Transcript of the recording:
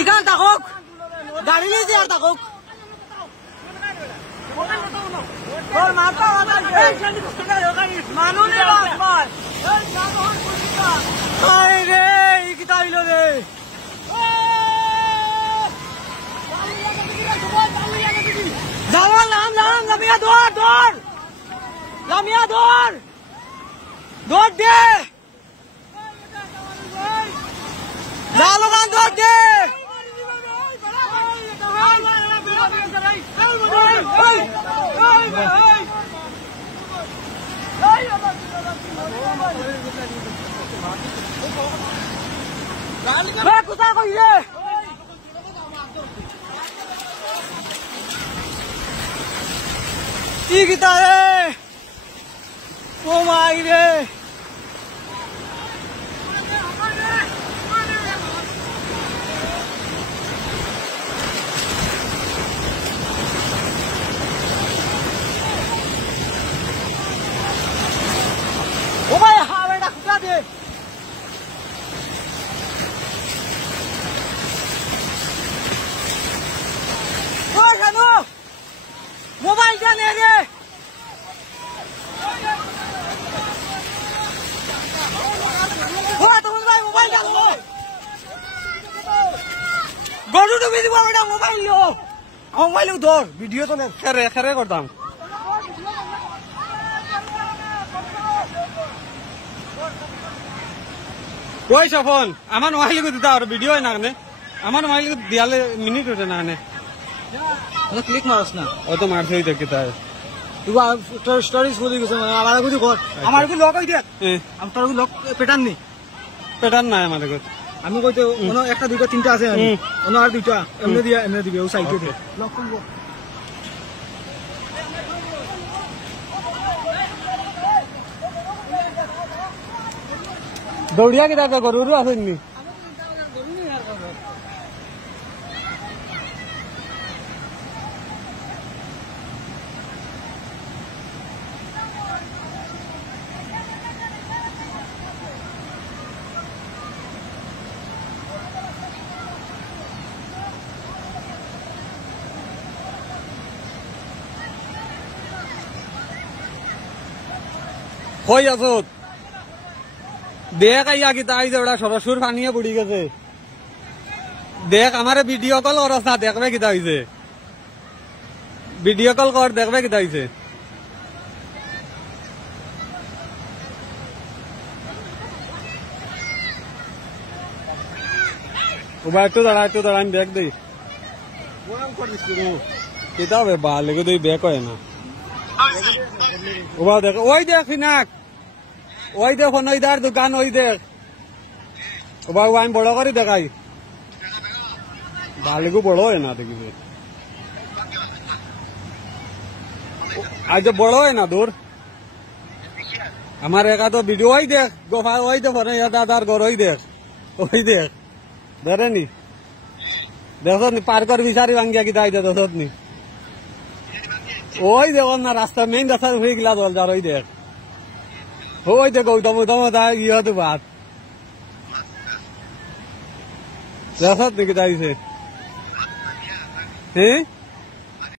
ইখান থাকক গাড়ি নিয়ে যে আর থাকক রে কিতা হইল রে লামিয়া দৌড় দৌড় লামিয়া দৌড় দৌড় দে জালোগান দৌড় দে কোথা কইলে কি গীতা রে ও মাই রে ও ভাই হাওয়া খুঁজা দে ও জানো মোবাইল জানে রে ও তুমি ভাই মোবাইল জানো গরু তো বিদি বাবা মোবাইল লো মোবাইল ধর ভিডিও তো খেরে খেরে করতাম ওই সফন আমার মোবাইল দিতে আর ভিডিও না কানে আমার মোবাইল দিয়ালে মিনিট ওঠে না কানে ক্লিক মারস না ও তো মারছে ওই দেখি তাই তোর স্টোরিজ বলি গেছে আমার কিছু কর আমার কি লক হই দেখ আমি তোর লক প্যাটার্ন নি প্যাটার্ন নাই আমাদের কাছে আমি কইতে কোনো একটা দুইটা তিনটা আছে আমি অন্য আর দুইটা এমনি দিয়া এমনি দিবে ও সাইডে দে লক করব দৌড়িয়া কি দাদা গরুরু আসেননি কই আছো দেখ আইয়া কি তাই ওটা সরসুর পানিয়ে পড়ি গেছে দেখ আমারে ভিডিও কল করস না দেখবে কিতা হইছে ভিডিও কল কর দেখবে কিতা হইছে ওবা একটু দাঁড়া আমি ব্যাগ দিই কিতা হবে বা লেগে তুই ব্যাগ হয় না ওবা দেখ ওই দেখ ফিনাক ওই দেখ নইদার দোকান ওই দেখ ওবা আমি বড় করে দেখাই বালিগু বড় হয় না দেখিবে আজ বড় হয় না দূর আমার একা তো ভিডিও ওই দেখ গোফা ওই দেখ দাদার ঘর ওই দেখ ধরে নি দেখো নি পার কর বিচারি ভাঙ্গিয়া কি দাই দেখো নি ওই দেখ না রাস্তা মেইন রাস্তা হয়ে গেলা দল যার ওই দেখ ওই দেখ গৌতম ইহতো ভাত দেখো নি কি দাইছে হ্যাঁ